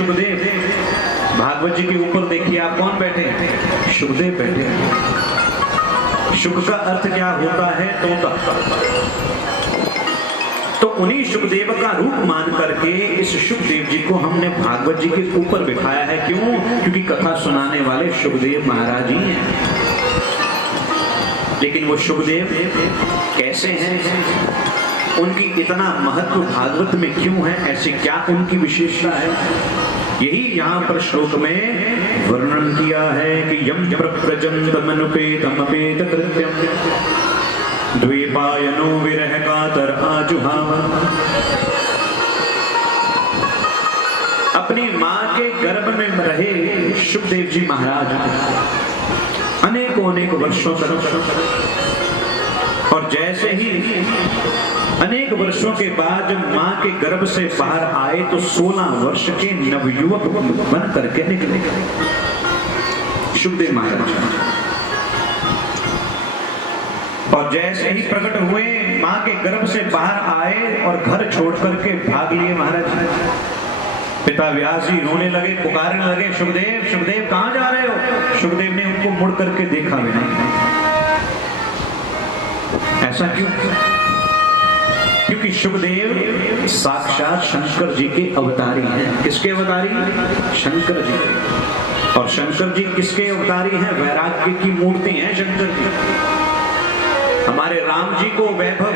शुकदेव। भागवत जी के ऊपर देखिए आप कौन बैठे हैं? शुकदेव बैठे हैं। शुक का अर्थ क्या होता है? तोता। तो उन्हीं शुकदेव का रूप मान करके इस शुकदेव जी को हमने भागवत जी के ऊपर बिठाया है। क्यों? क्योंकि कथा सुनाने वाले शुकदेव महाराज ही हैं। लेकिन वो शुकदेव कैसे हैं? उनकी इतना महत्व भागवत में क्यों है? ऐसी क्या उनकी विशेषता है? यही यहाँ पर श्लोक में वर्णन किया है कि यम प्रव्रजन्तमनुपेतमपेत कृत्यम द्वैपायनो विरह कातर आजुहाव। अपनी मां के गर्भ में रहे शुकदेव जी महाराज अनेकों वर्षों तक, और जैसे ही अनेक वर्षों के बाद जब मां के गर्भ से बाहर आए तो 16 वर्ष के नवयुवक बन करके निकले शुकदेव महाराज। और जैसे ही प्रकट हुए मां के गर्भ से बाहर आए और घर छोड़ करके भाग लिए महाराज। पिता व्यास जी रोने लगे, पुकारने लगे, शुकदेव शुकदेव कहां जा रहे हो? शुकदेव ने उनको मुड़ करके देखा भी नहीं। ऐसा क्यों? क्योंकि शुकदेव साक्षात शंकर जी के अवतारी हैं। किसके अवतारी? शंकर जी। और शंकर जी किसके अवतारी हैं? वैराग्य की मूर्ति हैं शंकर जी। हमारे राम जी को वैभव,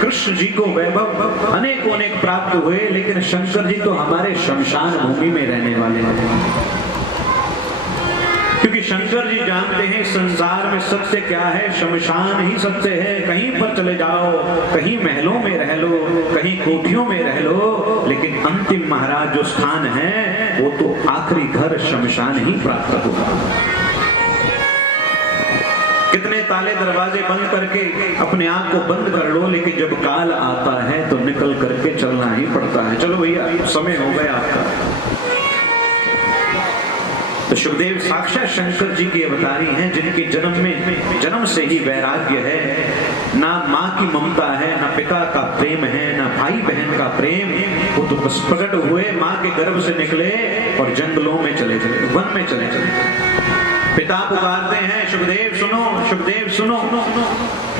कृष्ण जी को वैभव अनेक प्राप्त हुए, लेकिन शंकर जी तो हमारे शमशान भूमि में रहने वाले हैं। क्योंकि शंकर जी जानते हैं संसार में सत्य क्या है? शमशान ही सत्य है। कहीं पर चले जाओ, कहीं महलों में रह लो, कहीं कोठियों में रह लो, लेकिन अंतिम महाराज जो स्थान है वो तो आखिरी घर शमशान ही प्राप्त होगा। कितने ताले दरवाजे बंद करके अपने आप को बंद कर लो, लेकिन जब काल आता है तो निकल करके चलना ही पड़ता है। चलो भैया समय हो गया आपका। तो शुकदेव साक्षात शंकर जी के अवतारी हैं, जिनके जन्म से ही वैराग्य है। ना माँ की ममता है, ना पिता का प्रेम है, ना भाई बहन का प्रेम। वो तो बस प्रकट हुए, माँ के गर्भ से निकले और जंगलों में चले, वन में चले। पिता पुकारते हैं, शुकदेव सुनो, शुकदेव सुनो।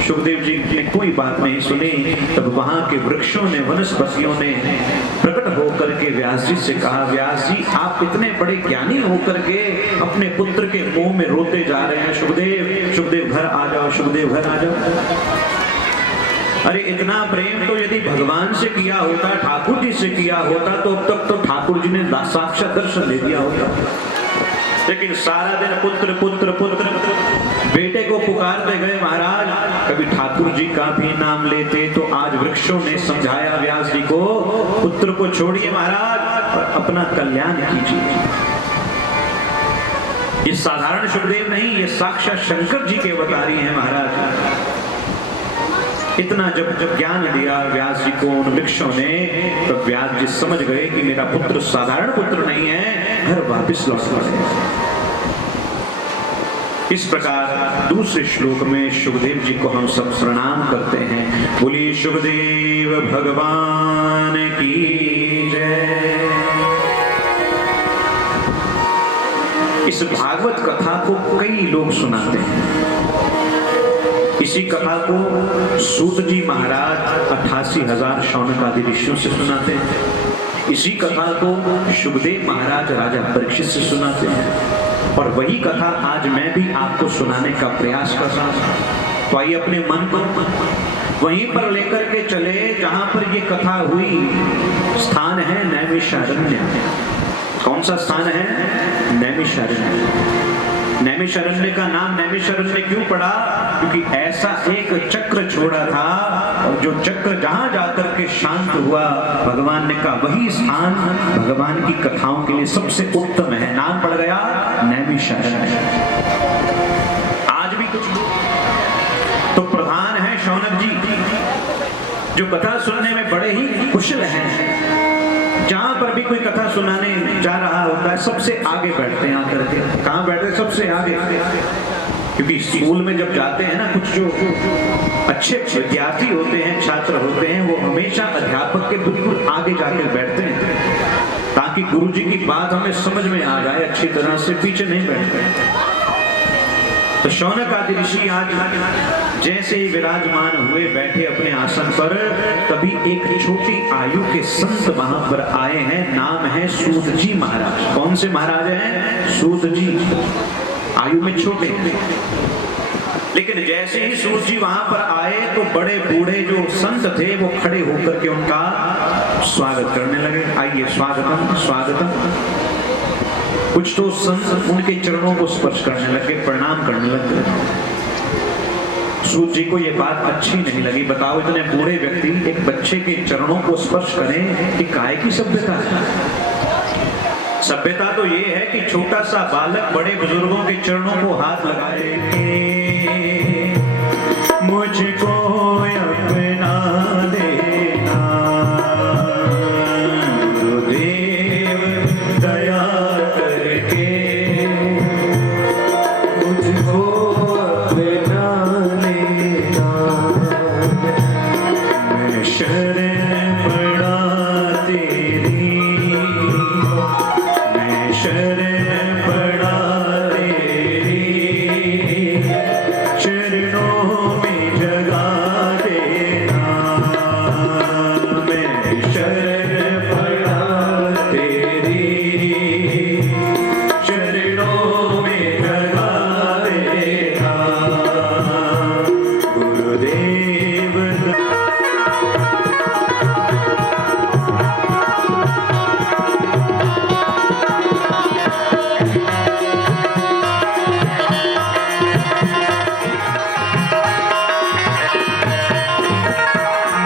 शुकदेव जी ने कोई बात नहीं सुनी। तब वहां के वृक्षों ने, वनस्पतियों ने प्रकट होकर के व्यास जी से कहा, व्यास जी आप इतने बड़े ज्ञानी होकर के अपने पुत्र के मुंह में रोते जा रहे हैं। शुकदेव शुकदेव घर आ जाओ, शुकदेव घर आ जाओ। अरे इतना प्रेम तो यदि भगवान से किया होता, ठाकुर जी से किया होता, तो अब तक तो ठाकुर जी ने साक्षात दर्शन दे दिया होता। लेकिन सारा दिन पुत्र पुत्र पुत्र बेटे को पुकारते गए महाराज। कभी ठाकुर जी का भी नाम लेते तो आज वृक्षों ने समझाया व्यास जी को, पुत्र को छोड़िए महाराज और अपना कल्याण कीजिए। ये साधारण शुकदेव नहीं, ये साक्षात शंकर जी के अवतारी हैं महाराज। इतना जब ज्ञान दिया व्यास जी को उन वृक्षों ने, तो व्यास जी समझ गए कि मेरा पुत्र साधारण पुत्र नहीं है, घर वापस लौट पड़े। इस प्रकार दूसरे श्लोक में शुकदेव जी को हम सब प्रणाम करते हैं। बोलिए शुकदेव भगवान की जय। इस भागवत कथा को कई लोग सुनाते हैं। इसी कथा को सूत जी महाराज 88,000 शौनकादि ऋषियों से सुनाते हैं। इसी कथा को शुकदेव महाराज राजा परीक्षित से सुनाते हैं। और वही कथा आज मैं भी आपको सुनाने का प्रयास कर रहा हूं। तो आइए अपने मन को वहीं पर लेकर के चले जहां पर ये कथा हुई। स्थान है नैमिषारण्य। कौन सा स्थान है? नैमिषारण्य। नैमिषारण्य का नाम नैमिषारण्य क्यों पड़ा? क्योंकि ऐसा एक चक्र छोड़ा था, और जो चक्र जहां जाकर के शांत हुआ, भगवान ने कहा वही स्थान भगवान की कथाओं के लिए सबसे उत्तम है। नाम पड़ गया नैमिषारण्य। आज भी कुछ लोग तो प्रधान है शौनक जी, जो कथा सुनने में बड़े ही कुशल हैं। जहां पर भी कोई कथा सुनाने जा रहा होता है सबसे आगे बैठते हैं आकर के। कहां बैठते हैं? सबसे आगे। क्योंकि स्कूल में जब जाते हैं ना, कुछ जो अच्छे विद्यार्थी होते हैं, छात्र होते हैं, वो हमेशा अध्यापक के बिल्कुल आगे जाकर बैठते हैं, ताकि ताकि गुरु जी की बात हमें समझ में आ जाए अच्छी तरह से, पीछे नहीं बैठ गए। तो शौनक आदि ऋषि आज जैसे ही विराजमान हुए बैठे अपने आसन पर, तभी एक छोटी आयु के संत वहां पर आए हैं। नाम है सूत जी महाराज। कौन से महाराज हैं? सूत जी। आयु में छोटे हैं, लेकिन जैसे ही सूत जी वहां पर आए तो बड़े बूढ़े जो संत थे वो खड़े होकर के उनका स्वागत करने लगे। आइए, स्वागतम स्वागतम। कुछ तो संत उनके चरणों को स्पर्श करने लगे, प्रणाम करने लगे। सूत जी को ये बात अच्छी नहीं लगी। बताओ, इतने बूढ़े व्यक्ति एक बच्चे के चरणों को स्पर्श करें, ये काहे की सभ्यता है? सभ्यता तो ये है कि छोटा सा बालक बड़े बुजुर्गों के चरणों को हाथ लगाए। मुझको अपना देना गुरुदेव, दया करके मुझको अपना लेना। मैं शरण पड़ा तेरी, मैं शरण पड़ा तेरी, चरणों में जगा देना। मैं शरण पड़ा तेरी, चरणों में जगा देना। गुरुदेव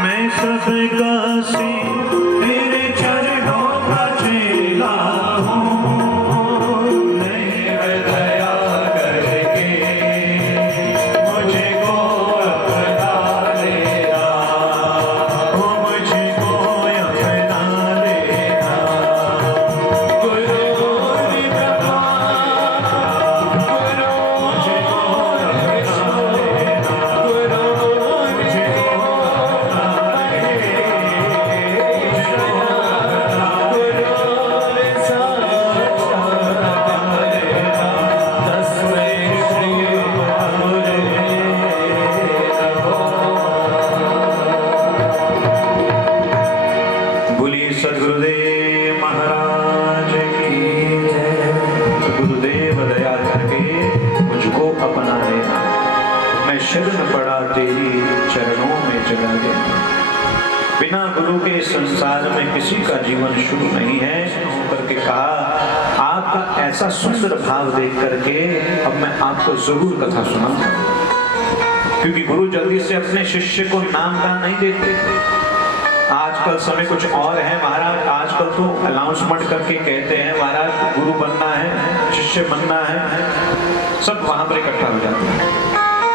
मैं सबका सी तेरे चरणों का चेला हूँ। दया करके मुझको अपना लेना, मुझको अपना लेना। गुरु ब्रह्मा गुरु मुझको अपना लेना, गुरु मुझको बोलिए सद्गुरुदेव महाराज की जय। गुरुदेव दया करके मुझको अपना लेना, मैं शरण पड़ा तेरी चरणों में जगा देना। बिना गुरु के संसार में किसी का जीवन शुरू नहीं है। होकर के कहा, आपका ऐसा सुंदर भाव देख करके अब मैं आपको जरूर कथा सुनाऊंगा, क्योंकि गुरु जल्दी से अपने शिष्य को नाम दान नहीं देते। आजकल समय कुछ और है महाराज। आजकल तो अनाउंसमेंट करके कहते हैं महाराज गुरु बनना है, शिष्य बनना है, सब वहां पर इकट्ठा हो जाते हैं।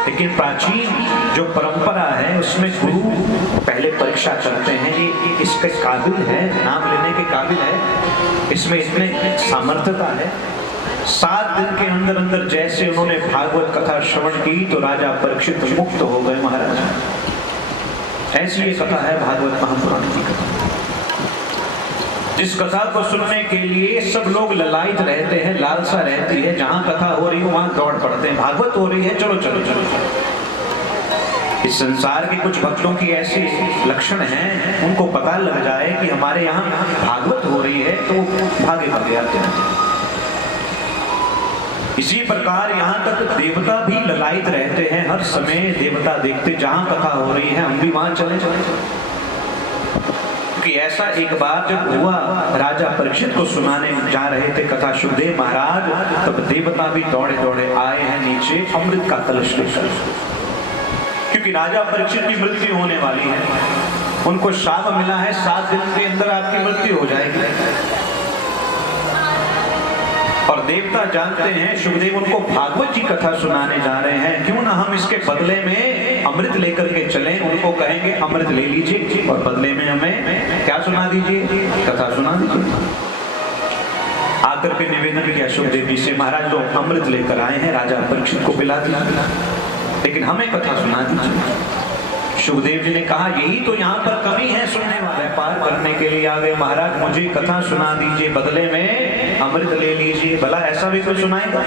लेकिन प्राचीन जो परंपरा है उसमें गुरु पहले परीक्षा करते हैं, ये इसके काबिल है, नाम लेने के काबिल है, इसमें इतने सामर्थ्यता है। 7 दिन के अंदर अंदर जैसे उन्होंने भागवत कथा श्रवण की तो राजा परीक्षित मुक्त हो गए महाराज। ऐसी ये कथा है भागवत महापुराण की कथा, जिस कथा को सुनने के लिए सब लोग ललायित रहते हैं, लालसा रहती है। जहां कथा हो रही हो वहां दौड़ पड़ते हैं। भागवत हो रही है, चलो चलो चलो चलो। इस संसार के कुछ भक्तों की ऐसी लक्षण हैं, उनको पता लग जाए कि हमारे यहाँ भागवत हो रही है तो भागे भागे आते हैं। इसी प्रकार यहाँ तक देवता भी ललायित रहते हैं, हर समय देवता देखते जहां कथा हो रही है हम भी वहां चले चले। क्योंकि ऐसा एक बार जब हुआ, राजा परीक्षित को सुनाने जा रहे थे कथा सुखदेव महाराज, तब देवता भी दौड़े दौड़े आए हैं नीचे अमृत का कलश लेकर, क्योंकि राजा परीक्षित की मृत्यु होने वाली है। उनको शाप मिला है 7 दिन के अंदर आपकी मृत्यु हो जाएगी। और देवता जानते हैं सुखदेव उनको भागवत की कथा सुनाने जा रहे हैं, क्यों ना हम इसके बदले में अमृत लेकर के चलें। उनको कहेंगे अमृत ले लीजिए और बदले में हमें क्या सुना दीजिए, कथा सुना दीजिए। आकर के निवेदन किया सुखदेव जी से, महाराज लोग अमृत लेकर आए हैं, राजा परीक्षित को पिला दिया, लेकिन हमें कथा सुना दीजिए। सुखदेव जी ने कहा यही तो यहाँ पर कमी है सुनने वाले। व्यापार करने के लिए आ गए, महाराज मुझे कथा सुना दीजिए, बदले में अमृत ले लीजिए। भला ऐसा भी कोई सुनाएगा?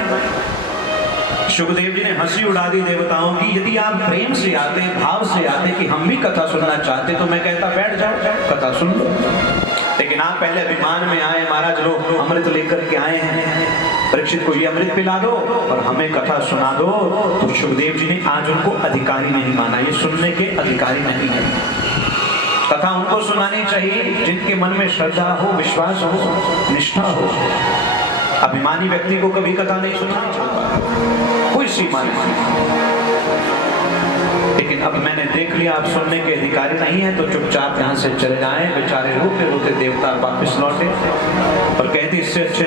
सुखदेव जी ने हंसी उड़ा दी देवताओं की। यदि आप प्रेम से आते, भाव से आते कि हम भी कथा सुनना चाहते, तो मैं कहता बैठ जाओ कथा सुन लो। लेकिन आप पहले अभिमान में आए, महाराज लोग अमृत लेकर के आए हैं, परीक्षित को ये अमृत पिला दो और हमें कथा सुना दो। तो सुखदेव जी ने आज उनको अधिकारी नहीं माना, ये सुनने के अधिकारी नहीं है। कथा उनको सुनानी चाहिए जिनके मन में श्रद्धा हो, विश्वास हो, निष्ठा हो। अभिमानी व्यक्ति को कभी कथा नहीं सुनानी चाहिए, कोई सीमा नहीं। लेकिन अब मैंने देख लिया आप सुनने के अधिकारी नहीं है, तो चुपचाप यहाँ से चले जाएं। बेचारे रोते रोते देवता वापस लौटे और कहते इससे अच्छे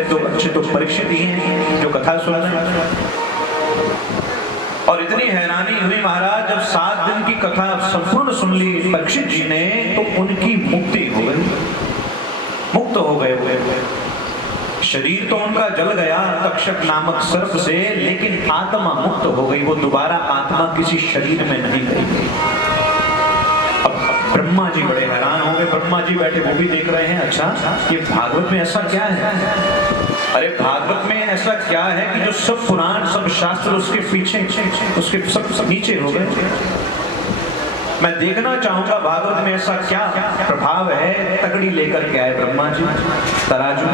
तो परीक्षित ही हैं जो कथा सुन रहे हैं। और इतनी हैरानी हुई महाराज, जब 7 दिन की कथा संपूर्ण सुन ली परीक्षित जी ने, तो उनकी मुक्ति हो गई, मुक्त हो गए। शरीर तो उनका जल गया तक्षक नामक सर्प से, लेकिन आत्मा मुक्त हो गई। वो दोबारा आत्मा किसी शरीर में नहीं गई। अब ब्रह्मा जी बड़े हैरान हो गए। ब्रह्मा जी बैठे वो भी देख रहे हैं, अच्छा ये भागवत में ऐसा क्या है? अरे भागवत में ऐसा क्या है कि जो सब पुराण सब शास्त्र उसके पीछे उसके सब नीचे हो गए। मैं देखना चाहूंगा भागवत में ऐसा क्या प्रभाव है। तगड़ी लेकर के आए ब्रह्मा जी, तराजू।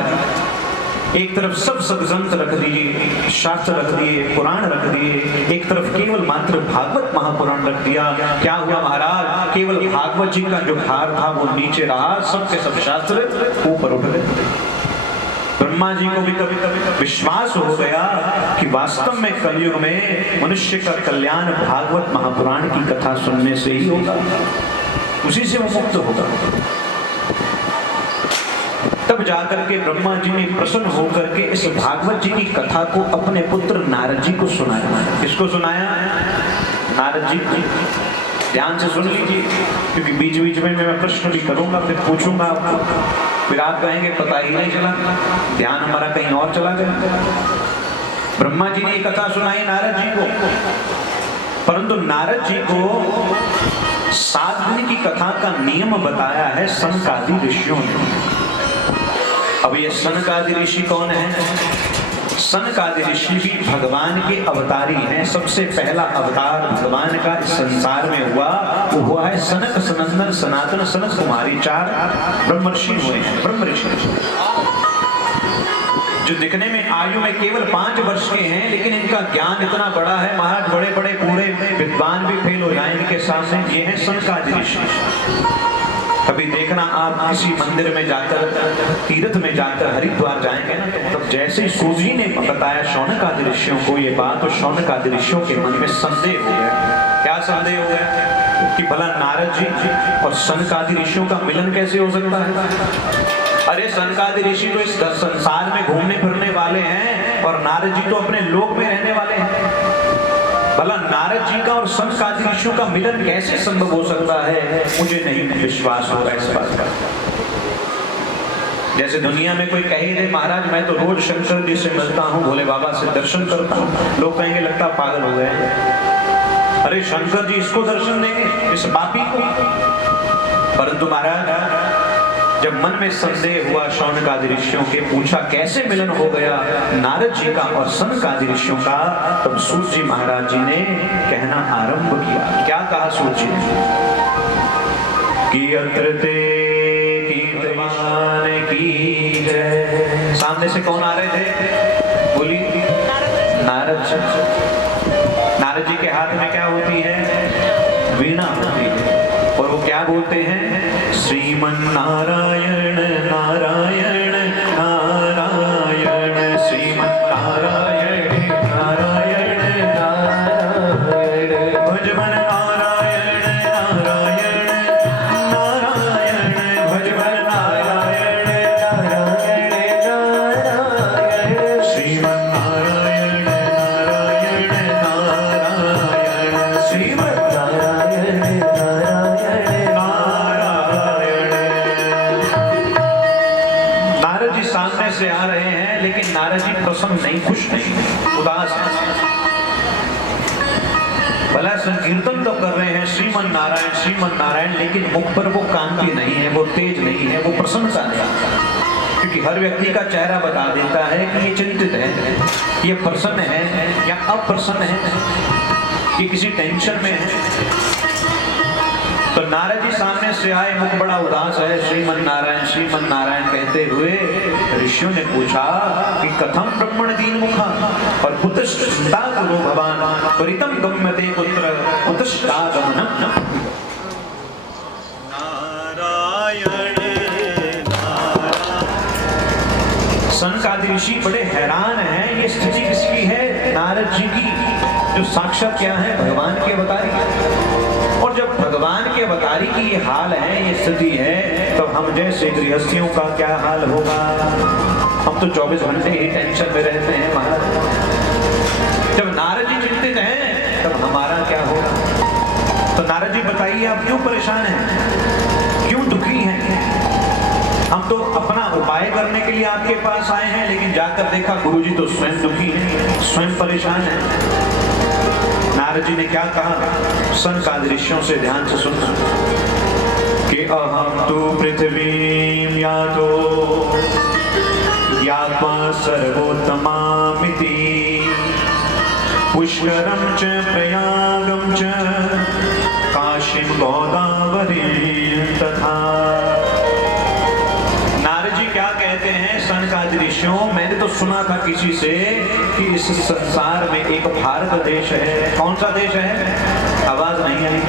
एक तरफ सब सदग्रंथ रख दिए, शास्त्र रख दिए, पुराण रख दिए, एक तरफ केवल मात्र भागवत महापुराण रख दिया। क्या हुआ महाराज? केवल भागवत जी का जो भार था वो नीचे रहा, सबके सब शास्त्र ऊपर उठ गए। ब्रह्मा जी को भी कभी विश्वास हो गया कि वास्तव में कलयुग में मनुष्य का कल्याण भागवत महापुराण की कथा सुनने से ही होगा, उसी से वो मुक्त होगा। तब जाकर के ब्रह्मा जी ने प्रसन्न होकर के इस भागवत जी की कथा को अपने पुत्र नारद जी को सुनाया। किसको सुनाया? नारद जी। ध्यान से सुन लीजिए, क्योंकि बीच बीच में मैं प्रश्न भी करूंगा, फिर पूछूंगा आपको, फिर आप कहेंगे पता ही नहीं चला, ध्यान हमारा कहीं और चला गया। ब्रह्मा जी ने कथा सुनाई नारद जी को, परंतु नारद जी को 7 दिन की कथा का नियम बताया है सनकादि ऋषियों ने। अब ये सनकादि ऋषि कौन है? सनकादि ऋषि भी भगवान के अवतारी हैं। सबसे पहला अवतार भगवान का इस संसार में हुआ, वो हुआ है सनक, सनंदन, सनातन, सनक कुमारी। 4 ब्रह्मर्षि हुए हैं, ब्रह्म ऋषि, जो दिखने में आयु में केवल 5 वर्ष के हैं, लेकिन इनका ज्ञान इतना बड़ा है महाराज, बड़े बड़े बूढ़े विद्वान भी फेल हो जाएंगे इनके सामने। ये है सनकादि ऋषि। कभी देखना आप किसी मंदिर में जाकर, तीर्थ में जाकर, हरिद्वार जाएंगे ना, तो मतलब जैसे ही सूत जी ने बताया शौनकादि ऋषियों को ये बात, तो शौनकादि ऋषियों के मन में संदेह हो गया। क्या संदेह हो गया? कि भला नारद जी और सनकादि ऋषियों का मिलन कैसे हो सकता है? अरे सनकादि ऋषि तो इस संसार में घूमने फिरने वाले हैं और नारद जी तो अपने लोक में रहने वाले हैं। भला नारद जी का और सनकादि ऋषियों का मिलन कैसे संभव हो सकता है? मुझे नहीं विश्वास हो रहा है इस बात का। जैसे दुनिया में कोई कहे दे महाराज मैं तो रोज शंकर जी से मिलता हूँ, भोले बाबा से दर्शन करता हूँ, लोग कहेंगे लगता पागल हो गए। अरे शंकर जी इसको दर्शन देंगे, इस पापी को? परंतु महाराज जब मन में संदेह हुआ शौनकादि ऋषियों के, पूछा कैसे मिलन हो गया नारद जी का और सनकादि ऋषियों का, तब सूत जी महाराज जी ने कहना आरंभ किया। क्या कहा सूत जी ने? कि अत्रते कीर्तमान की जय। सामने से कौन आ रहे थे? बोली नारद जी। नारद जी के हाथ में क्या होती है? वीणा होती है। और वो क्या बोलते हैं? श्रीमन नारायण नारायण नारायण, श्रीमन नारायण नारायण नारायण, भजमन नारायण नारायण नारायण, भजमन नारायण नारायण नारायण, श्रीमन नारायण नारायण नारायण, श्रीमन नारायण नारायण नारायण। नारद जी सामने से आ रहे हैं, लेकिन नारद जी प्रसन्न नहीं, खुश नहीं, उदास है। भला संकीर्तन तो कर रहे हैं श्रीमन नारायण, लेकिन मुख पर वो कांति नहीं है, वो तेज नहीं है, वो प्रसन्नता नहीं। क्योंकि हर व्यक्ति का चेहरा बता देता है कि ये चिंतित है, ये प्रसन्न है या अप्रसन्न है, ये किसी टेंशन में है। तो नारद जी सामने से आए, मुख बड़ा उदास है, श्रीमन नारायण कहते हुए ऋषियों ने पूछा कि कथम ब्रह्मण दीन मुखा और कुतश्चिंता करो भवान परितम गम्यते पुत्र कुतश्चागमनम। सनकादि ऋषि बड़े हैरान हैं, ये स्थिति किसकी है? नारद जी की, जो साक्षात क्या है? भगवान के अवतारी। और जब भगवान के अवतारी की ये हाल है, ये स्थिति है, तो हम जैसे गृहस्थियों का क्या हाल होगा? हम तो 24 घंटे ही टेंशन में रहते हैं महाराज। जब नारद जी चिंतित हैं, तब हमारा क्या होगा? तो नारद जी बताइए, आप क्यों परेशान हैं, क्यों दुखी हैं? हम तो अपना उपाय करने के लिए आपके पास आए हैं, लेकिन जाकर देखा गुरुजी तो स्वयं दुखी हैं, स्वयं परेशान हैं। नारद जी ने क्या कहा? सनकादि ऋषियों से ध्यान से सुनना कि अहम तु पृथ्वीं यातो ज्ञात्वा सर्वोत्तमामिति पुष्करं च प्रयागं च काशीं गोदावरीं तथा। क्या कहते हैं सनकादि ऋषियों? मैंने तो सुना था किसी से कि इस संसार में एक भारत देश है। कौन सा देश है? आवाज नहीं आई।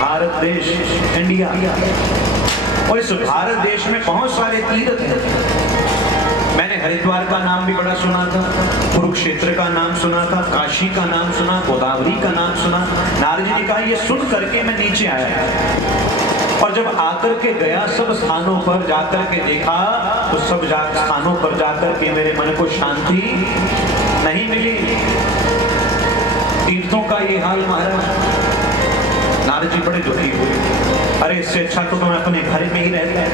भारत देश, इंडिया। और इस भारत देश में बहुत सारे तीर्थ हैं। मैंने हरिद्वार का नाम भी बड़ा सुना था, कुरुक्षेत्र का नाम सुना था, काशी का नाम सुना, गोदावरी का नाम सुना। नारद जी ने कहा ये सुन करके मैं नीचे आया, और जब आकर के गया, सब स्थानों पर जाकर के देखा, तो सब स्थानों पर जाकर के मेरे मन को शांति नहीं मिली। तीर्थों का ये हाल महाराज। नारद जी बड़े दुखी हुए। अरे इससे अच्छा तो मैं अपने घर में ही रहता है।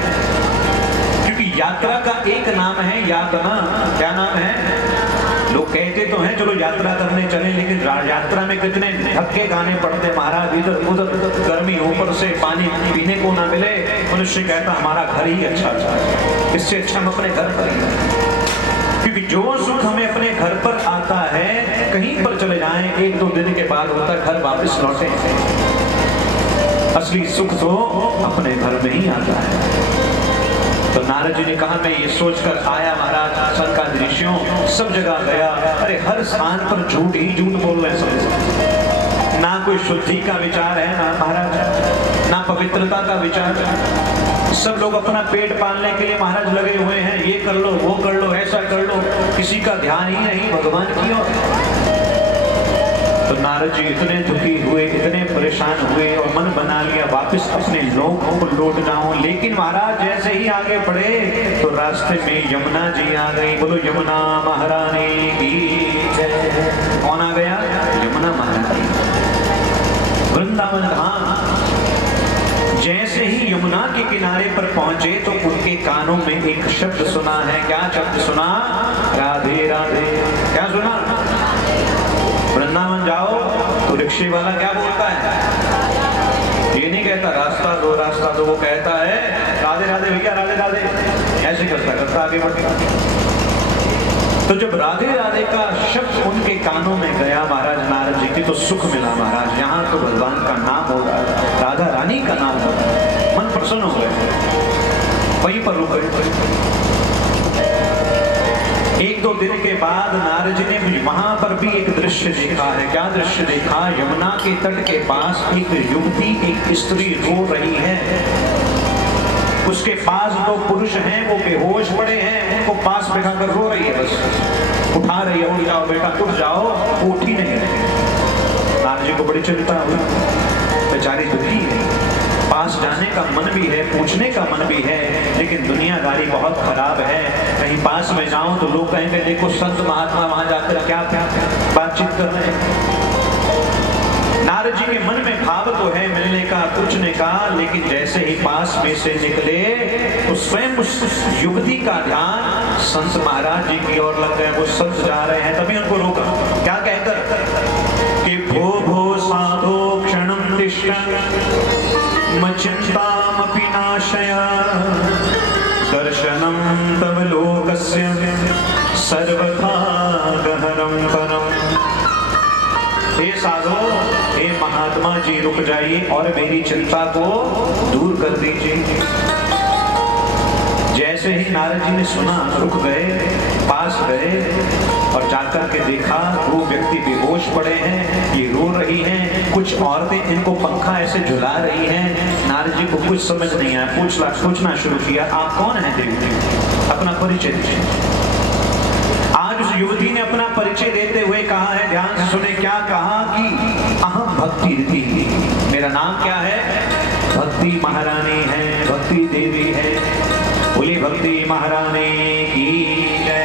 क्योंकि यात्रा का एक नाम है यातना। क्या नाम है? लोग कहते तो हैं चलो यात्रा करने चले, लेकिन यात्रा में कितने धक्के खाने पड़ते महाराज। इधर उधर गर्मी, ऊपर से पानी पीने को ना मिले। मनुष्य कहता हमारा घर ही अच्छा है, इससे अच्छा हम अपने घर पर ही। क्योंकि जो सुख हमें अपने घर पर आता है, कहीं पर चले जाएं, 1-2 दिन के बाद होता है घर वापस लौटे। असली सुख तो अपने घर में ही आता है। तो नारद जी ने कहा मैं ये सोचकर आया महाराज, सनकादि ऋषियों सब जगह गया। अरे हर स्थान पर झूठ ही झूठ बोल रहे हैं। ना कोई शुद्धि का विचार है ना महाराज, ना पवित्रता का विचार। सब लोग अपना पेट पालने के लिए महाराज लगे हुए हैं। ये कर लो, वो कर लो, ऐसा कर लो, किसी का ध्यान ही नहीं भगवान की ओर। तो नारद जी इतने दुखी हुए, इतने परेशान हुए और मन बना लिया वापस अपने लोगों को लौट जाऊं। लेकिन महाराज जैसे ही आगे बढ़े तो रास्ते में यमुना जी आ गई। बोलो यमुना महारानी की जय। कौन आ गया? यमुना महारानी। वृंदावन धाम। जैसे ही यमुना के किनारे पर पहुंचे तो उनके कानों में एक शब्द सुना है। क्या शब्द सुना? राधे राधे। क्या सुना? वृंदावन जाओ तो रिक्शे वाला क्या बोलता है? ये नहीं कहता रास्ता दो रास्ता दो, वो कहता है राधे राधे भैया, राधे राधे। ऐसे करता आगे बढ़ता। तो जब राधे राधे का शब्द उनके कानों में गया महाराज नारद जी की, तो सुख मिला महाराज। यहाँ तो भगवान का नाम होगा, राधा रानी का नाम होगा। मन प्रसन्न हो गए, वहीं पर रुक गए। 1-2 दिन के बाद नारद जी ने वहां पर भी एक दृश्य देखा है। क्या दृश्य देखा? यमुना के तट के पास एक युवती, एक स्त्री रो रही है। उसके पास 2 पुरुष हैं, वो बेहोश पड़े हैं, उनको पास बैठा कर रो रही है। बस उठा रही है, उठ जाओ बेटा उठ जाओ, वो उठी नहीं रही। नारद जी को बड़ी चिंता हुई, बेचारी दुखी है। पास जाने का मन भी है, पूछने का मन भी है, लेकिन दुनियादारी बहुत खराब है। कहीं पास में जाऊं तो लोग कहेंगे देखो संत महात्मा वहां जाकर क्या क्या बातचीत कर रहे हैं। नारद जी के मन में भाव तो है मिलने का, पूछने का, लेकिन जैसे ही पास में से निकले तो स्वयं उस युवती का ध्यान संत महाराज जी की ओर लग गए। वो संत जा रहे हैं, तभी उनको रोका। क्या कहकर कि भो भो साधो क्षणं तिष्ठ मचिंतामपि नाशय दर्शनं तव लोकस्य सर्वथा गहनं परम्। हे साधो, हे महात्मा जी, रुक जाइए और मेरी चिंता को दूर कर दीजिए। जैसे ही नारद जी ने सुना, रुक गए, पास गए और जाकर के देखा वो व्यक्ति बेहोश पड़े हैं, ये रो रही हैं, कुछ औरतें इनको पंखा ऐसे झुला रही हैं। नारद जी को कुछ समझ नहीं आया, पूछना शुरू किया, आप कौन हैं देवी? अपना परिचय दीजिए। आज उस युवती ने अपना परिचय देते हुए कहा है, ध्यान से सुने, क्या कहा कि अहम भक्ति रीति, मेरा नाम क्या है? भक्ति महारानी है, भक्ति देवी है। बोली भक्ति महारानी की जय।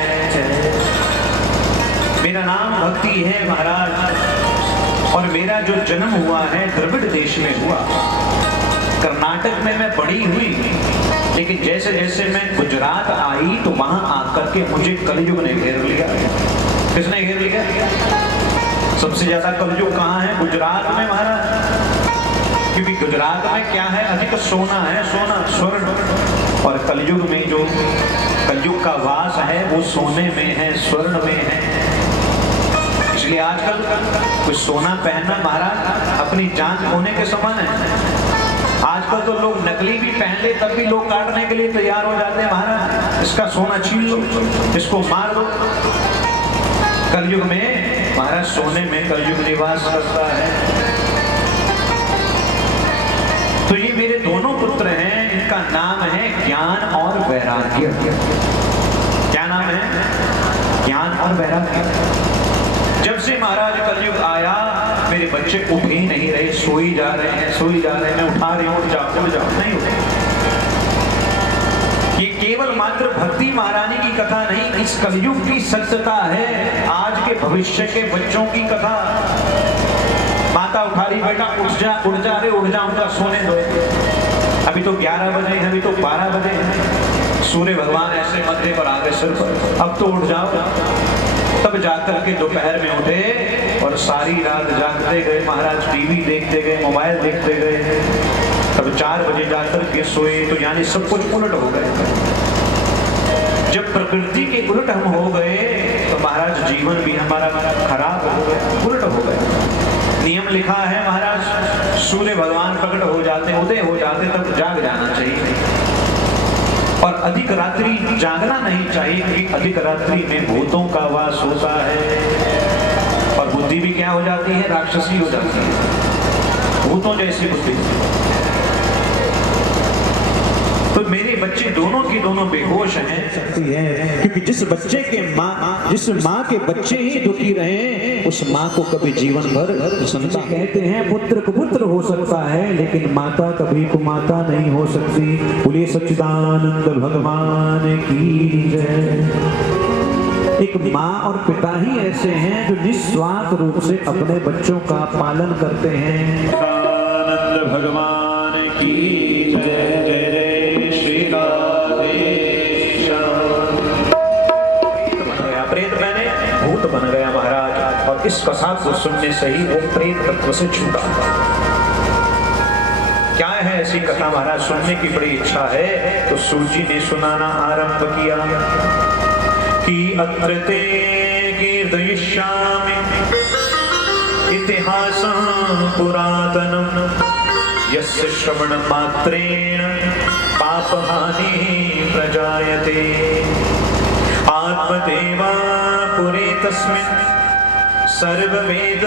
मेरा नाम भक्ति है महाराज, और मेरा जो जन्म हुआ है द्रविड़ देश में हुआ। कर्नाटक में मैं बड़ी हुई, लेकिन जैसे जैसे मैं गुजरात आई तो वहां आकर के मुझे कलयुग ने घेर लिया। किसने घेर लिया? सबसे ज्यादा कलयुग कहाँ है? गुजरात में महाराज, क्योंकि गुजरात में क्या है? अधिक सोना है, सोना, स्वर्ण। और कलयुग में जो कलयुग का वास है वो सोने में है, स्वर्ण में है। इसलिए आजकल कुछ सोना पहनना महाराज अपनी जान खोने के समान है। आजकल तो लोग नकली भी पहन ले तब भी लोग काटने के लिए तैयार हो जाते हैं। महाराज इसका सोना छीन लो, इसको मार दो। कलयुग में महाराज सोने में कलयुग निवास करता है। तो ये मेरे दोनों पुत्र हैं, इनका नाम है ज्ञान और वैराग्य। क्या नाम है? ज्ञान और वैराग्य। जब से महाराज कलयुग आया, मेरे बच्चे उठ ही नहीं रहे, सोई जा रहे हैं, सोई जा रहे हैं। मैं उठा रही हूँ, उठ जाओ, उठ जाओ, नहीं उठे। ये केवल मात्र भक्ति महारानी की कथा नहीं, इस कलयुग की सत्यता है, आज के भविष्य के बच्चों की कथा। माता उठा रही, बेटा उठ जा, उठ जा, अरे उठ जा, उनका सोने दो। अभी तो 11 बजे हैं, अभी तो 12 बजे हैं। सूर्य भगवान ऐसे मध्य पर आ गए सिर पर, अब तो उठ जाओ। तब जाकर के दोपहर में उठे और सारी रात जागते गए महाराज, टीवी देखते गए, मोबाइल देखते गए। तब 4 बजे जाकर के सोए। तो यानी सब कुछ उलट हो गए। जब प्रकृति के उलट हम हो गए तो महाराज जीवन भी हमारा खराब हो गया, उलट हो गया। नियम लिखा है महाराज, सूर्य भगवान प्रकट हो जाते, उदय हो जाते, तब जाग जाना चाहिए और अधिक रात्रि जागना नहीं चाहिए, क्योंकि अधिक रात्रि में भूतों का वास होता है और बुद्धि भी क्या हो जाती है? राक्षसी हो जाती है, भूतों जैसी बुद्धि। तो मेरे बच्चे दोनों के दोनों बेहोश हैं, क्योंकि जिस माँ के बच्चे ही दुखी रहे, उस माँ को कभी जीवन भर प्रसन्नता। कहते हैं पुत्र कुपुत्र हो सकता है, लेकिन माता कभी कुमाता नहीं हो सकती। बोलिए सच्चिदानंद भगवान की जय। एक माँ और पिता ही ऐसे हैं जो निस्वार्थ रूप से अपने बच्चों का पालन करते हैं। सच्चिदानंद भगवान की जय। बन गया महाराज, और इस कथा को सुनने से ही वो प्रेत तत्व से छूटा। क्या है ऐसी कथा महाराज? सुनने की बड़ी इच्छा है। तो सूजी ने सुनाना आरंभ किया कि अत्र ते कीर्तयिष्यामि इतिहासं पुरातनं यस्य श्रवण मात्रेण पापहानिः प्रजायते आत्मदेवा पुरे तस्मिन् सर्ववेद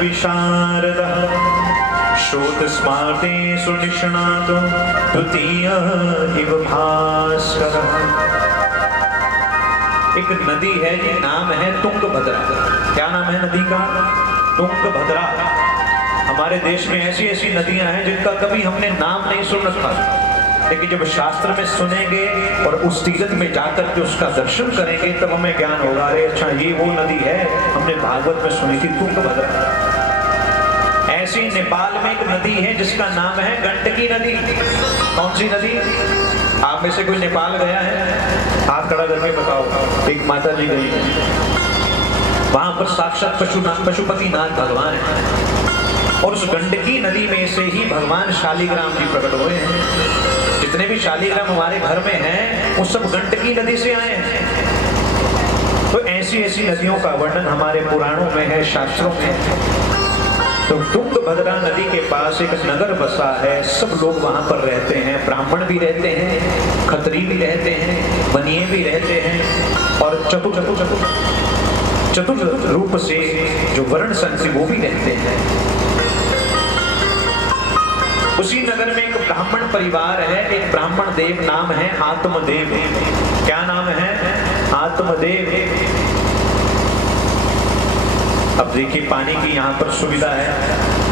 विशारदः श्रोतस्मार्तेषु निष्णातो तृतीय इव भास्करः। एक नदी है जी, नाम है तुंगभद्रा। क्या नाम है नदी का? तुंगभद्रा। हमारे देश में ऐसी ऐसी नदियां हैं जिनका कभी हमने नाम नहीं सुन रखा, लेकिन जब शास्त्र में सुनेंगे और उस तीर्थ में जाकर के उसका दर्शन करेंगे तब हमें ज्ञान होगा, अरे अच्छा ये वो नदी है, हमने भागवत में सुनी थी तुंगभद्रा। ऐसी नेपाल में एक नदी है जिसका नाम है गंडकी नदी। कौन सी नदी? आप में से कोई नेपाल गया है? हाथ खड़ा करके बताओ। एक माता जी गई, वहां पर साक्षात पशुपतिनाथ भगवान है, और उस गंडकी नदी में से ही भगवान शालिग्राम जी प्रकट हुए हैं। जितने भी शालिग्राम हमारे घर में हैं वो सब गंडकी नदी से आए हैं। तो ऐसी ऐसी नदियों का वर्णन हमारे पुराणों में है, शास्त्रों में। तो तुंगभद्रा नदी के पास एक नगर बसा है, सब लोग वहां पर रहते हैं, ब्राह्मण भी रहते हैं, खत्री भी रहते हैं, बनिए भी रहते हैं, और चतुर रूप से जो वर्ण संसी वो भी रहते हैं। उसी नगर में एक ब्राह्मण परिवार है, एक ब्राह्मण देव, नाम है आत्मदेव। क्या नाम है? आत्मदेव। अब देखिए पानी की यहाँ पर सुविधा है,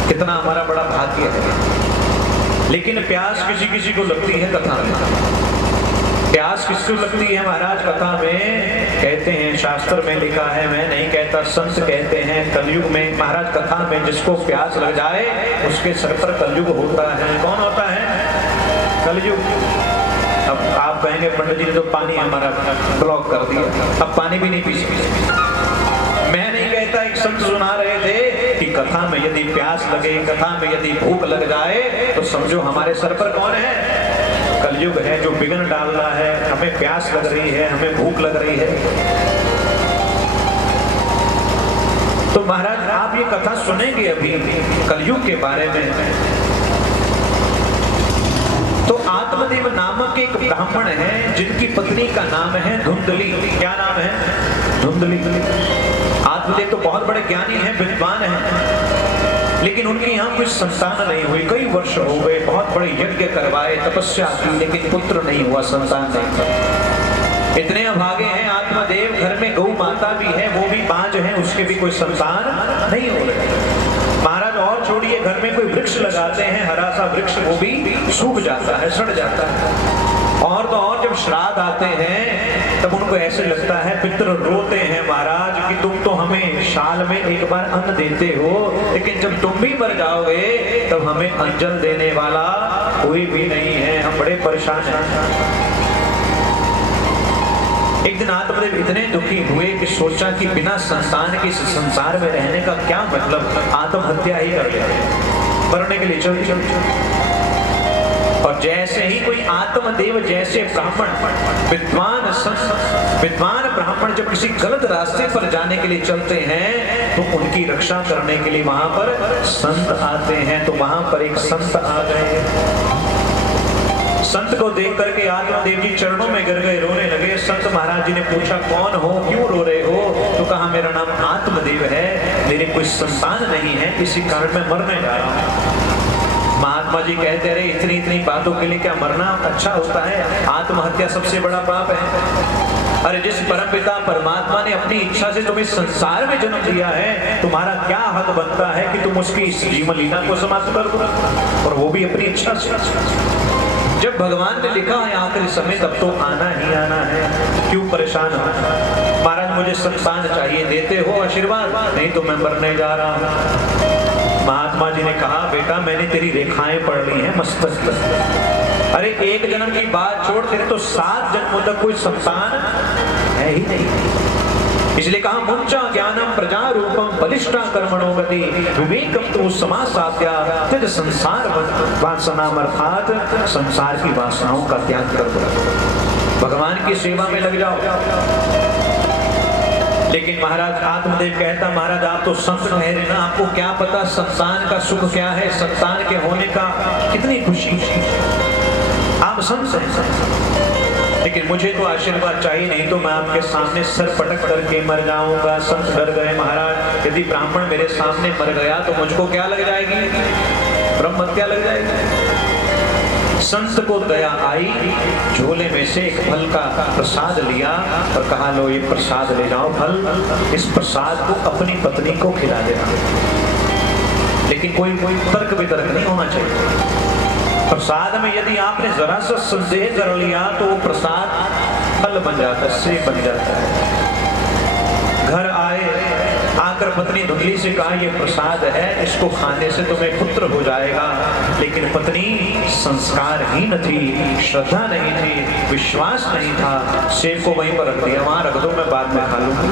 कितना हमारा बड़ा भाग्य है। लेकिन प्यास किसी किसी को लगती है कथा में। प्यास किसको लगती है महाराज कथा में? कहते हैं, शास्त्र में लिखा है, मैं नहीं कहता, संत कहते हैं, कलयुग में महाराज कथा में जिसको प्यास लग जाए उसके सर पर कलयुग होता है। कौन होता है? कलयुग। अब आप कहेंगे पंडित जी ने तो पानी हमारा ब्लॉक कर दिया, अब पानी भी नहीं पी सकते। मैं नहीं कहता, एक संत सुना रहे थे कि कथा में यदि प्यास लगे, कथा में यदि भूख लग जाए तो समझो हमारे सर पर कौन है? कलयुग है, जो बिघन डाल रहा है। हमें प्यास लग रही है, हमें भूख लग रही है। तो महाराज आप ये कथा सुनेंगे अभी कलयुग के बारे में। तो आत्मदेव नामक एक ब्राह्मण है जिनकी पत्नी का नाम है धुंधली। क्या नाम है? धुंधली। आत्मदेव तो बहुत बड़े ज्ञानी हैं, विद्वान हैं, लेकिन उनके यहाँ कोई संतान नहीं हुई। कई वर्ष हो गए, बहुत बड़े यज्ञ करवाए, तपस्या की, लेकिन पुत्र नहीं हुआ, संतान नहीं। इतने अभागे हैं आत्मदेव, घर में गौ माता भी है, वो भी 5 हैं, उसके भी कोई संतान नहीं हो रहे। महाराज और छोड़िए, घर में कोई वृक्ष लगाते हैं, हरा सा वृक्ष, वो भी सूख जाता है, सड़ जाता है। और तो और जब श्राद्ध आते हैं तब उनको ऐसे लगता है, पितृ रोते हैं महाराज कि तुम तो हमें साल में एक बार अन्न देते हो, लेकिन जब तुम भी मर जाओगे तब हमें अंजल देने वाला कोई भी नहीं है, हम बड़े परेशान हैं। एक दिन आत्मदेव इतने दुखी हुए कि सोचा कि बिना संतान के इस संसार में रहने का क्या मतलब, आत्महत्या ही कर लिया, मरने के लिए चल। और जैसे ही कोई आत्मदेव जैसे ब्राह्मण, विद्वान ब्राह्मण जब किसी गलत रास्ते पर जाने के लिए चलते हैं तो उनकी रक्षा करने के लिए वहां पर संत आते हैं। तो वहां पर एक संत आ गए। संत को देख करके आत्मदेव जी चरणों में गिर गए, रोने लगे। संत महाराज जी ने पूछा, कौन हो, क्यों रो रहे हो? तो कहा, मेरा नाम आत्मदेव है, मेरे कोई संतान नहीं है, इसी कारण मैं मरने जा रहा हूँ। महात्मा जी कहते रहे, इतनी इतनी बातों के लिए क्या मरना अच्छा होता है? आत्महत्या सबसे बड़ा पाप है। अरे जिस परमपिता परमात्मा ने अपनी इच्छा से तुम्हें संसार में जन्म दिया है, तुम्हारा क्या हक बनता है कि तुम उसकी इस जीवन लीला को समाप्त कर दो, और वो भी अपनी इच्छा से। जब भगवान ने लिखा है आखिरी समय, तब तो आना ही आना है, क्यों परेशान हो? महाराज मुझे संतान चाहिए, देते हो आशीर्वाद? नहीं तो मैं मरने जा रहा हूँ। महात्मा जी ने कहा, बेटा मैंने तेरी रेखाएं पढ़ ली हैं मस्तक पर। अरे एक जन्म की बात छोड़, तेरे तो 7 जन्मों तक कोई संतान है ही नहीं। इसलिए कहा, मुंचा ज्ञानम प्रजा रूपम बलिष्ठा कर्मणो गति विवेकम तो समासाद्या तिज संसार वासनाम, अर्थात संसार की वासनाओं का त्याग कर दो, भगवान की सेवा में लग जाओ। लेकिन महाराज आत्मदेव कहता, महाराज आप तो संत कह रहे ना, आपको क्या पता संतान का सुख क्या है, संतान के होने का कितनी खुशी। आप संत हैं, लेकिन मुझे तो आशीर्वाद चाहिए, नहीं तो मैं आपके सामने सर पटक करके मर जाऊंगा। संत डर गए, महाराज यदि ब्राह्मण मेरे सामने मर गया तो मुझको क्या लग जाएगी? ब्रह्म हत्या लग जाएगी। संत को दया आई, झोले में से एक फल का प्रसाद लिया और कहा, लो ये प्रसाद ले जाओ, फल, इस प्रसाद को अपनी पत्नी को खिला देना। लेकिन कोई तर्क वितर्क नहीं होना चाहिए। प्रसाद में यदि आपने जरा सा संदेह कर लिया तो वो प्रसाद फल बन जाता है, सेब बन जाता है। घर आए, आकर पत्नी धुंधली से कहा, ये प्रसाद है, इसको खाने से तुम्हें पुत्र हो जाएगा। लेकिन पत्नी संस्कारहीन थी, श्रद्धा नहीं थी, विश्वास नहीं था। सेब को वहीं पर रख दिया, वहां रख दो, मैं बाद में खा लूंगा।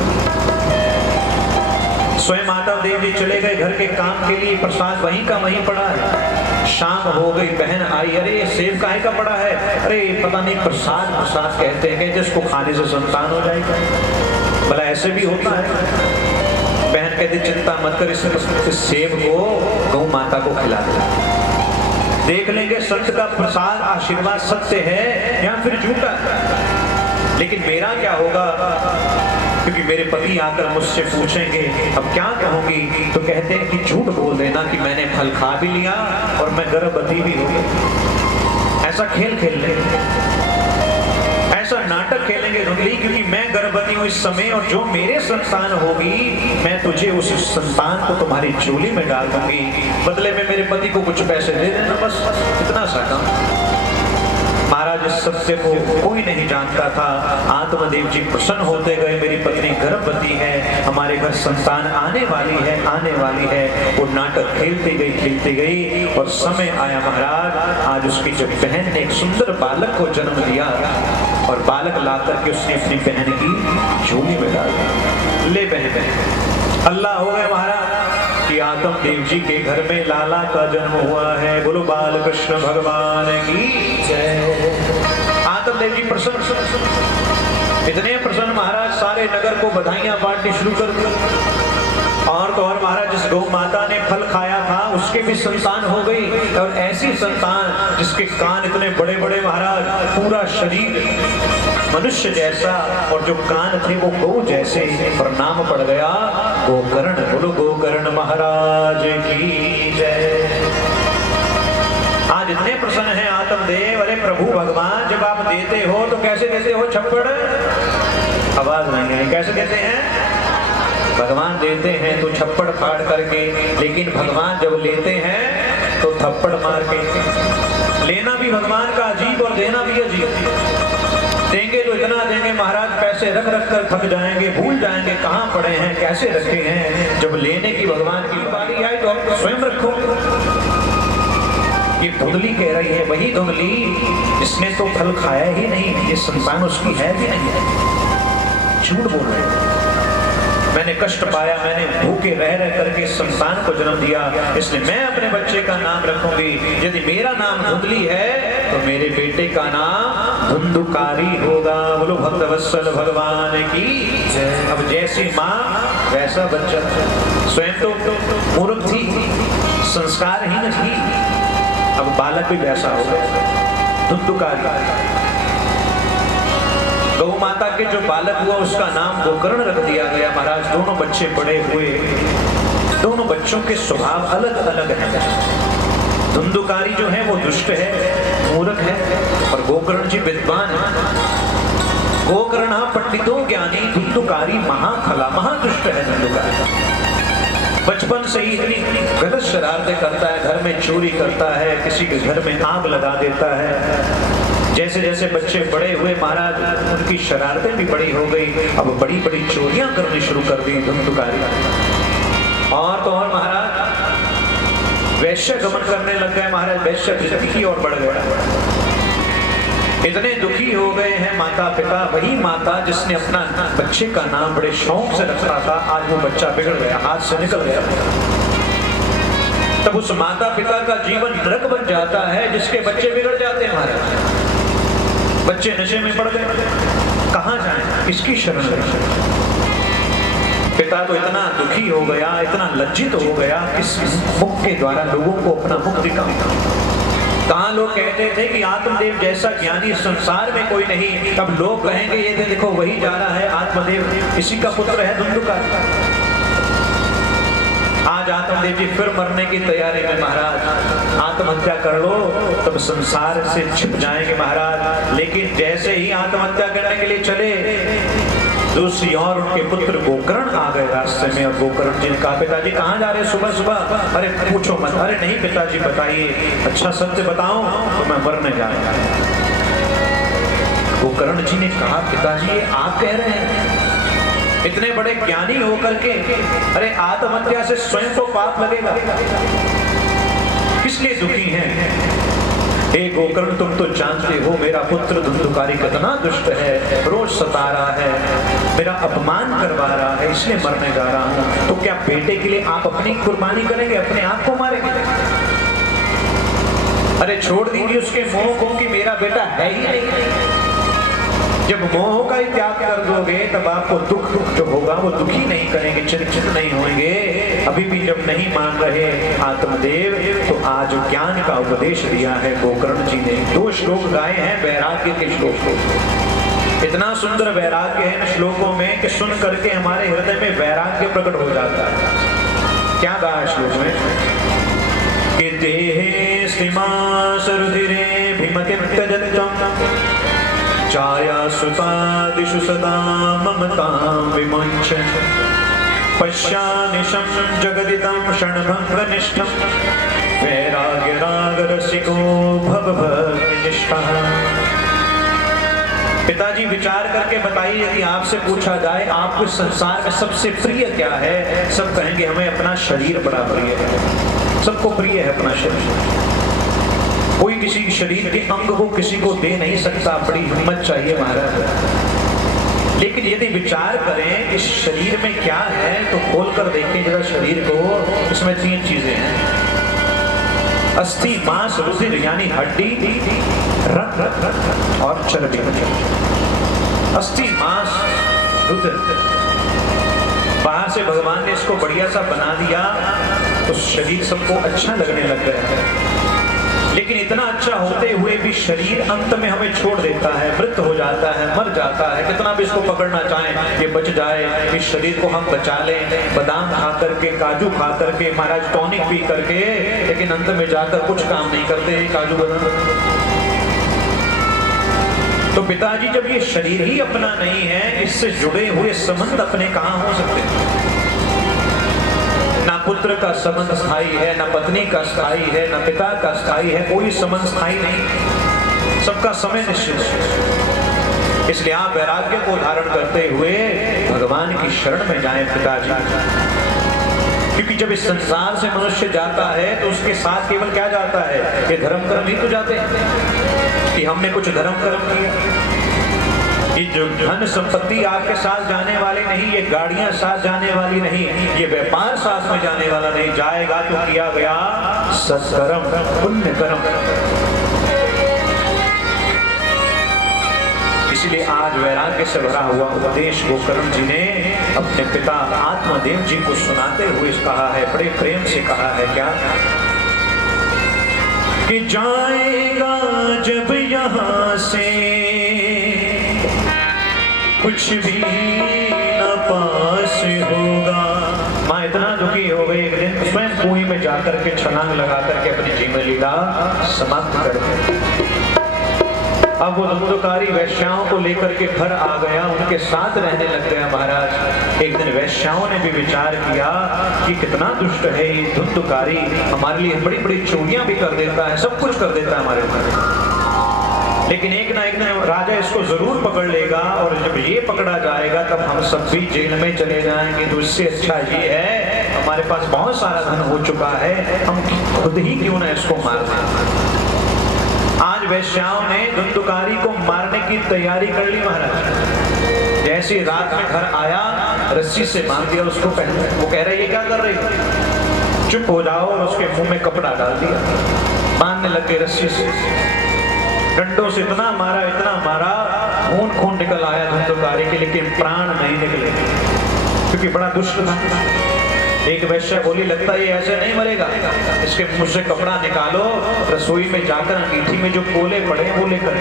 स्वयं माता देवी चले गए घर के काम के लिए, प्रसाद वहीं का वहीं पड़ा है। शाम हो गई, बहन आई, अरे सेब काहे का पड़ा है? अरे पता नहीं, प्रसाद प्रसाद कहते हैं जिसको खाने से संतान हो जाएगा। भला ऐसे भी होता है? बहन कहती, चिंता मत कर, इस सेब को गौ माता को खिला दे, देख लेंगे संत का प्रसाद आशीर्वाद सत्य है या फिर झूठा। लेकिन मेरा क्या होगा, क्योंकि मेरे पति आकर मुझसे पूछेंगे अब क्या कहूंगी, तो कहते हैं कि झूठ बोल देना कि मैंने फल खा भी लिया और मैं गर्भवती भी हो गई। ऐसा खेल खेल लेंगे, ऐसा नाटक खेलेंगे धुंधली, क्योंकि मैं गर्भवती हूं इस समय और जो मेरे संतान होगी मैं तुझे उस संतान को तुम्हारी झोली में डाल दूंगी, बदले में मेरे पति को कुछ पैसे दे देना, बस इतना सा काम। महाराज इस सत्य को कोई नहीं जानता था। आत्मदेव जी प्रसन्न होते गए, मेरी पत्नी गर्भवती है, हमारे घर संतान आने वाली है, आने वाली है। वो नाटक खेलती गई और समय आया महाराज, आज उसकी जब बहन ने एक सुंदर बालक को जन्म दिया और बालक ला करके उसने अपनी बहन की झोली में डाल दिया। ले बहन, अल्लाह हो गए महाराज कि आत्म देव जी के घर में लाला का जन्म हुआ है। बोलो बाल कृष्ण भगवान की जय। आत्म देव जी प्रसन्न, इतने प्रसन्न महाराज सारे नगर को बधाइयां बांटनी शुरू कर दी। और तो और महाराज, जिस गौ माता ने फल खाया था उसके भी संतान हो गई, और ऐसी संतान जिसके कान इतने बड़े बड़े महाराज, पूरा शरीर मनुष्य जैसा, और जो कान थे वो गौ जैसे, और नाम पड़ गया गोकर्ण। बोलो गोकर्ण महाराज की जय। आज इतने प्रसन्न हैं आत्मदेव। अरे प्रभु भगवान, जब आप देते हो तो कैसे देते हो? छप्पड़, आवाज नहीं आई, कैसे देते हैं? भगवान देते हैं तो छप्पड़ फाड़ करके, लेकिन भगवान जब लेते हैं तो थप्पड़ मार के। लेना भी भगवान का अजीब और देना भी अजीब। देंगे तो इतना देंगे महाराज, पैसे रख रख कर थक जाएंगे, भूल जाएंगे कहाँ पड़े हैं, कैसे रखे हैं। जब लेने की भगवान की बारी आई तो आप स्वयं रखो। ये धुंधली कह रही है, वही धुंधली इसने तो फल खाया ही नहीं, ये संतान उसकी है भी नहीं है। झूठ बोल रहे हैं, मैंने कष्ट पाया, मैंने भूखे रह रह करके संतान को जन्म दिया, इसलिए मैं अपने बच्चे का नाम रखूंगी। यदि मेरा नाम धुंधली है तो मेरे बेटे का नाम धुंधुकारी होगा। बोलो भक्तवत्सल भगवान की जय। अब जैसी माँ वैसा बच्चा। स्वयं तो मूर्ख थी, संस्कारहीन थी, अब बालक भी वैसा होगा, धुंधुकारी। गौ माता के जो बालक हुआ उसका नाम गोकर्ण रख दिया गया महाराज। दोनों बच्चे बड़े हुए, दोनों बच्चों के स्वभाव अलग अलग हैं। धुंधुकारी जो है वो दुष्ट है, मूर्ख है, और गोकर्ण जी विद्वान है। गोकर्ण पंडितों ज्ञानी, धुंधुकारी महाखला, महादुष्ट है धुंधुकारी। बचपन से ही इतनी गलत शरारतें करता है, घर में चोरी करता है, किसी के घर में आग लगा देता है। जैसे जैसे बच्चे बड़े हुए महाराज, उनकी शरारतें भी बड़ी हो गई, अब बड़ी बड़ी चोरियां करनी शुरू कर दी धुंधुकारी। और तो और महाराज वैश्य गमन करने लग गए महाराज, वैश्य वृत्ति और बढ़ गया। इतने दुखी हो गए हैं माता पिता। वही माता जिसने अपना बच्चे का नाम बड़े शौक से रखा था, आज वो बच्चा बिगड़ गया, हाथ से निकल गया। तब उस माता पिता का जीवन नरक बन जाता है जिसके बच्चे बिगड़ जाते हैं महाराज। बच्चे नशे में पड़ गए, कहां जाएं, किसकी शरण लें? पिता तो इतना दुखी हो गया, इतना लज्जित हो गया, इस मुख के द्वारा लोगों को अपना मुख दिखाऊंगा। कहां लोग कहते थे कि आत्मदेव जैसा ज्ञानी संसार में कोई नहीं, अब लोग कहेंगे ये देखो वही जा रहा है आत्मदेव, इसी का पुत्र है धुंधुकारी। आज आत्मदेव जी फिर मरने की तैयारी में महाराज, आत्महत्या कर लो तब संसार से छिप जाएंगे महाराज। लेकिन जैसे ही आत्महत्या करने के लिए चले, दूसरी और उनके पुत्र गोकर्ण आ गए रास्ते में। और गोकर्ण जी ने कहा, पिताजी कहाँ जा रहे सुबह सुबह? अरे पूछो मत। अरे नहीं पिताजी बताइए, अच्छा सत्य बताऊं तो मैं मरने जा रहा हूं। गोकर्ण जी ने कहा, पिताजी ये आप कह रहे हैं, इतने बड़े ज्ञानी होकर के अरे आत्महत्या से स्वयं तो पाप लगेगा, किस लिए दुखी हैं? हे गोकर्ण, तुम तो जानते हो मेरा पुत्र धुंधुकारी कितना दुष्ट है, रोज सता रहा है, मेरा अपमान करवा रहा है, इसलिए मरने जा रहा हूं। तो क्या बेटे के लिए आप अपनी कुर्बानी करेंगे, अपने आप को मारेंगे? अरे छोड़ दीजिए उसके मोह को कि मेरा बेटा है ही नहीं। जब मोह का ही त्याग कर दोगे तब आपको दुख जो होगा वो दुखी नहीं करेंगे, चिंतित नहीं होंगे। अभी भी जब नहीं मान रहे आत्मदेव, तो आज ज्ञान का उपदेश दिया है गोकर्ण जी ने। 2 श्लोक गाए हैं वैराग्य के श्लोक। इतना सुंदर वैराग्य है इन श्लोकों में कि सुन करके हमारे हृदय में वैराग्य प्रकट हो जाता है। क्या कहा श्लोक में कि देहे स्थिमासरुधिरे भीमतिं त्यजत्वम् छाया सुतादिषु सदा ममतां विमुञ्चन् पश्यानिशं जगदिदं क्षणभङ्गनिष्ठं वैराग्यरागरसिको भवभक्तिनिष्ठः। पिताजी विचार करके बताइए कि आपसे पूछा जाए आपको संसार में सबसे प्रिय क्या है? सब कहेंगे हमें अपना शरीर बड़ा प्रिय है, सबको प्रिय है अपना शरीर। कोई किसी शरीर के अंग को किसी को दे नहीं सकता, बड़ी हिम्मत चाहिए महाराज। लेकिन यदि विचार करें इस शरीर में क्या है तो खोल कर देखें जरा शरीर को। इसमें 3 चीजें हैं, अस्थि, मांस, रुधिर यानी हड्डी, रक्त और चर्बी। अस्थि, मांस, रुधिर। बाहर से भगवान ने इसको बढ़िया सा बना दिया तो शरीर सबको अच्छा लगने लग गया है। लेकिन इतना अच्छा होते हुए भी शरीर अंत में हमें छोड़ देता है, मृत हो जाता है, मर जाता है। कितना भी इसको पकड़ना चाहें ये बच जाए, इस शरीर को हम बचा लें, बादाम खा करके, काजू खा करके, महाराज टॉनिक पी करके, लेकिन अंत में जाकर कुछ काम नहीं करते काजू बादाम। तो पिताजी जब ये शरीर ही अपना नहीं है, इससे जुड़े हुए संबंध अपने कहां हो सकते हैं? ना पुत्र का संबंध स्थायी है, ना पत्नी का स्थायी है, ना पिता का स्थायी है, कोई संबंध स्थायी नहीं, सबका समय निश्चित है। इसलिए आप वैराग्य को धारण करते हुए भगवान की शरण में जाएं पिताजी। क्योंकि जब इस संसार से मनुष्य जाता है तो उसके साथ केवल क्या जाता है? ये धर्म कर्म ही तो जाते हैं कि हमने कुछ धर्म कर्म किया। ये जो धन संपत्ति आपके साथ जाने वाली नहीं, ये गाड़ियां साथ जाने वाली नहीं, ये व्यापार साथ में जाने वाला नहीं। जाएगा तो किया गया सत्कर्म, पुण्य कर्म। इसलिए आज वैराग्य से भरा हुआ उपदेश गोकर्ण जी ने अपने पिता आत्मदेव जी को सुनाते हुए कहा है, बड़े प्रेम से कहा है। क्या कि जाएगा जब यहाँ से कुछ भी न पास होगा। माँ इतना दुखी हो गई, एक दिन स्वयं कुएं में जाकर के छलांग लगा करके अपनी जीवन लीला समाप्त कर दी। अब वो धुंधुकारी वैश्याओं को लेकर के घर आ गया, उनके साथ रहने लग गया महाराज। एक दिन वैश्याओं ने भी विचार किया कि कितना दुष्ट है ये धुंधुकारी, हमारे लिए बड़ी बड़ी चोरियां भी कर देता है, सब कुछ कर देता है हमारे ऊपर। लेकिन एक ना एक दिन राजा इसको जरूर पकड़ लेगा, और जब ये पकड़ा जाएगा तब हम सब भी जेल में चले जाएंगे। तो इससे अच्छा ये है, हमारे पास बहुत सारा धन हो चुका है, हम खुद ही क्यों ना इसको मार दें। आज वैश्याओं ने धुंधुकारी को मारने की तैयारी कर ली महाराज। जैसे रात में घर आया, रस्सी से बांध दिया उसको पहले। वो कह रहे ये क्या कर रही, चुप हो जाओ, और उसके मुंह में कपड़ा डाल दिया, बांधने लग गए रस्सी से। डंडों से इतना मारा, खून खून निकल आया धुंधुकारी के, लेकिन प्राण नहीं निकले क्योंकि बड़ा दुष्ट था। एक वैश्य बोली, लगता है ये ऐसे नहीं मरेगा, इसके मुंह से कपड़ा निकालो, रसोई में जाकर अंगीठी में जो कोले पड़े वो लेकर।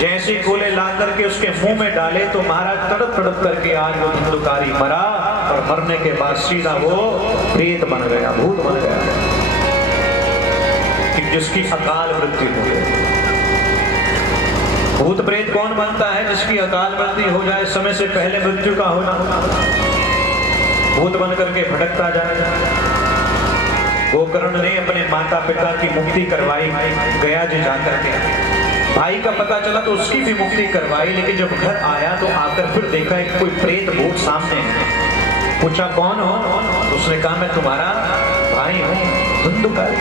जैसे कोले ला करके उसके मुंह में डाले तो महाराज तड़प तड़प करके आज वो धुंधुकारी मरा, और मरने के बाद सीधा वो प्रेत बन गया, भूत बन गया, जिसकी अकाल मृत्यु हो गई। भूत प्रेत कौन बनता है? जिसकी अकाल मृत्यु हो जाए, समय से पहले मृत्यु का होना, भूत बन करके भटकता जाए। गोकर्ण ने अपने माता पिता की मुक्ति करवाई गया जी जाकर के। भाई का पता चला तो उसकी भी मुक्ति करवाई, लेकिन जब घर आया तो आकर फिर देखा एक कोई प्रेत भूत सामने है। पूछा कौन हो? तो उसने कहा मैं तुम्हारा भाई हूँ धुंधुकारी।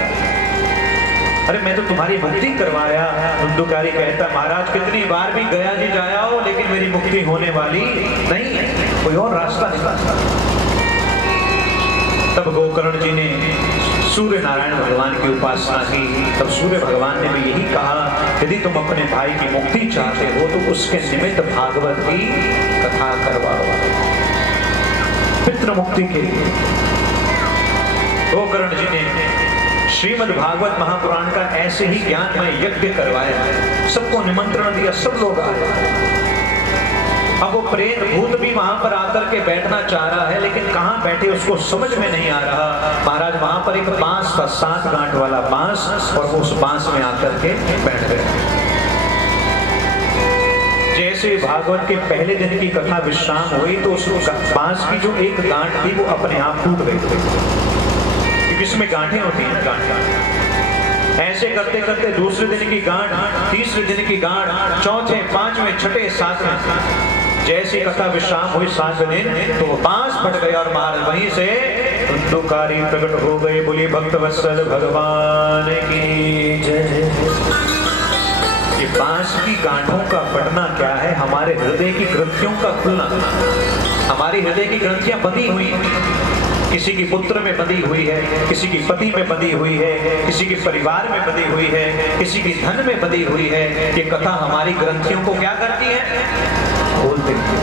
अरे मैं तो तुम्हारी मुक्ति करवाया। धुंधुकारी कहता महाराज कितनी बार भी गया जी जाया हो, लेकिन मेरी मुक्ति होने वाली नहीं है, कोई और रास्ता निकालता। तब गोकर्ण जी ने सूर्य नारायण भगवान की उपासना की। तब सूर्य भगवान ने भी यही कहा यदि तुम अपने भाई की मुक्ति चाहते हो तो उसके निमित्त भागवत की कथा करवाओ, पितृ मुक्ति के लिए। गोकर्ण जी ने श्रीमद् भागवत महापुराण का ऐसे ही ज्ञानमय यज्ञ करवाया, सबको निमंत्रण दिया, सब लोग आए। अब वो प्रेत भूत भी वहां पर आकर के बैठना चाह रहा है, लेकिन कहां बैठे उसको समझ में नहीं आ रहा। महाराज वहां पर एक बांस था, 7 गांठ वाला बांस, और वो उस बांस में आकर के बैठ गए। जैसे भागवत के पहले दिन की कथा विश्राम हुई तो उस बांस की जो एक गांठ थी वो अपने आप टूट गई थी, क्योंकि इसमें गांठें होती हैं, गांठ। ऐसे करते करते दूसरे दिन की गांठ, तीसरे दिन की गांठ, चौथे, पांचवें, छठे, सातवें, जैसी कथा विश्राम हुई 7वें दिन तो बांस फट गया और महाराज वहीं से धुंधुकारी प्रकट हो गए। बोली भक्त वत्सल भगवान की जय। ये बांस की गांठों का फटना क्या है? हमारे हृदय की ग्रंथियों का खुलना। हमारी हृदय की ग्रंथियां बंधी हुई हैं, किसी की पुत्र में बंधी हुई है, किसी की पति में बंधी हुई है, किसी के परिवार में बंधी हुई है, किसी की धन में बंधी हुई है। ये कथा हमारी ग्रंथियों को क्या करती है? खोल देती है,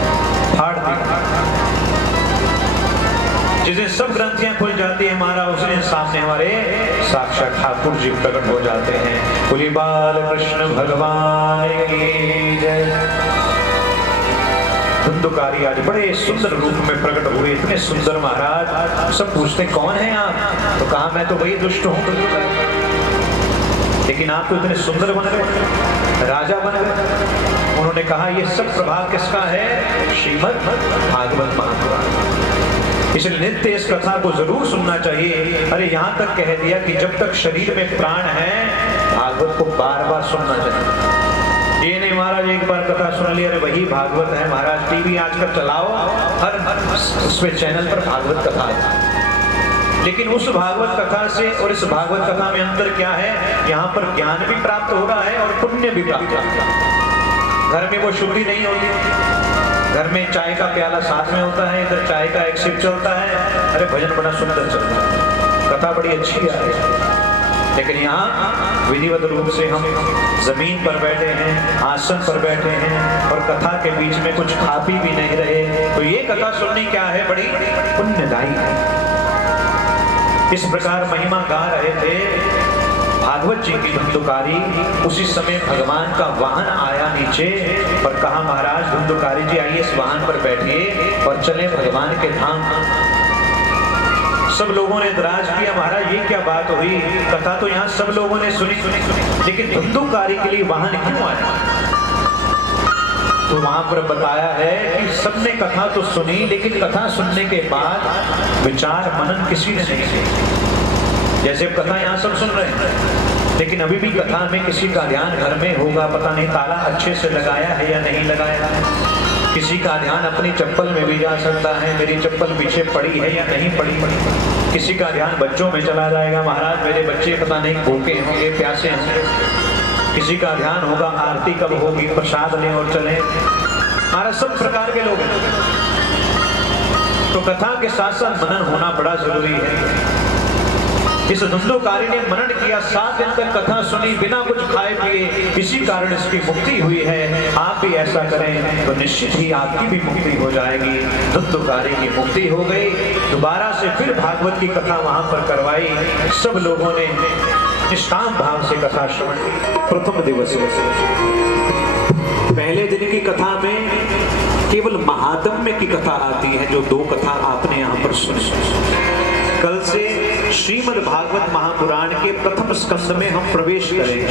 फाड़ देती है। जिस दिन सब ग्रंथियां खुल जाती है महाराज, उस दिन सामने हमारे साक्षात ठाकुर जी प्रकट हो जाते हैं। बोली बाल कृष्ण भगवान की जय। धुंधुकारी आज बड़े सुंदर रूप में प्रकट हुए, इतने सुंदर महाराज। सब पूछते कौन है आप? तो कहा मैं तो वही दुष्ट हूं, लेकिन आप तो इतने सुंदर बन गए, राजा बन गए। उन्होंने कहा ये सब प्रभाव किसका है? श्रीमद् भागवत महापुराण। इसलिए नित्य इस कथा को जरूर सुनना चाहिए। अरे यहाँ तक कह दिया कि जब तक शरीर में प्राण है भागवत को बार बार सुनना चाहिए। ये नहीं महाराज एक बार कथा सुन ली, अरे वही भागवत है महाराज, टीवी आजकल चलाओ, हर उसमें चैनल पर भागवत कथा है। लेकिन उस भागवत कथा से और इस भागवत कथा में अंतर क्या है? यहाँ पर ज्ञान भी प्राप्त हो रहा है और पुण्य भी प्राप्त हो रहा है। घर में वो शुद्धि नहीं होती, घर में चाय का प्याला साथ में होता है, इधर चाय का एक सिप चलता है, अरे भजन बड़ा सुंदर चलता है, कथा बड़ी अच्छी आ रही है। लेकिन यहाँ विधिवत रूप से हम जमीन पर बैठे हैं, आसन पर बैठे हैं और कथा के बीच में कुछ खा पी भी नहीं रहे, तो ये कथा सुननी क्या है? बड़ी पुण्यदायी है। इस प्रकार महिमा गा रहे थे भागवत जी की धुंधुकारी। उसी समय भगवान का वाहन आया नीचे और कहा महाराज धुंधुकारी जी आइए इस वाहन पर बैठिए और चले भगवान के धाम। सब लोगों ने इतराज किया महाराज ये क्या बात हुई? कथा तो यहाँ सब लोगों ने सुनी, लेकिन धुंधुकारी के लिए वाहन क्यों आया? तो वहां पर बताया है कि सबने कथा तो सुनी, लेकिन कथा सुनने के बाद विचार मनन किसी ने नहीं किया। जैसे कथा यहाँ सब सुन रहे हैं, लेकिन अभी भी कथा में किसी का ध्यान घर में होगा, पता नहीं ताला अच्छे से लगाया है या नहीं लगाया है। किसी का ध्यान अपनी चप्पल में भी जा सकता है, मेरी चप्पल पीछे पड़ी है या नहीं पड़ी। किसी का ध्यान बच्चों में चला जाएगा, महाराज मेरे बच्चे पता नहीं भूखे होंगे, प्यासे होंगे। किसी का ध्यान होगा आरती कब होगी, प्रसाद लें और चलें। हमारा सब प्रकार के लोग हैं, तो कथा के साथ साथ मनन होना बड़ा जरूरी है। इस धुंधुकारी ने मनन किया, 7 दिन तक कथा सुनी बिना कुछ खाए पिए, इसी कारण इसकी मुक्ति हुई है। आप भी ऐसा करें तो निश्चित ही आपकी भी मुक्ति हो जाएगी। धुंधुकारी की मुक्ति हो गई। दोबारा से फिर भागवत की कथा वहां पर करवाई। सब लोगों ने निष्काम भाव से कथा श्रवण की। प्रथम दिवस पहले दिन की कथा में केवल महात्म्य की कथा आती है, जो 2 कथा आपने यहाँ पर सुनी। कल से श्रीमद् भागवत महापुराण के प्रथम स्कंद में हम प्रवेश करेंगे।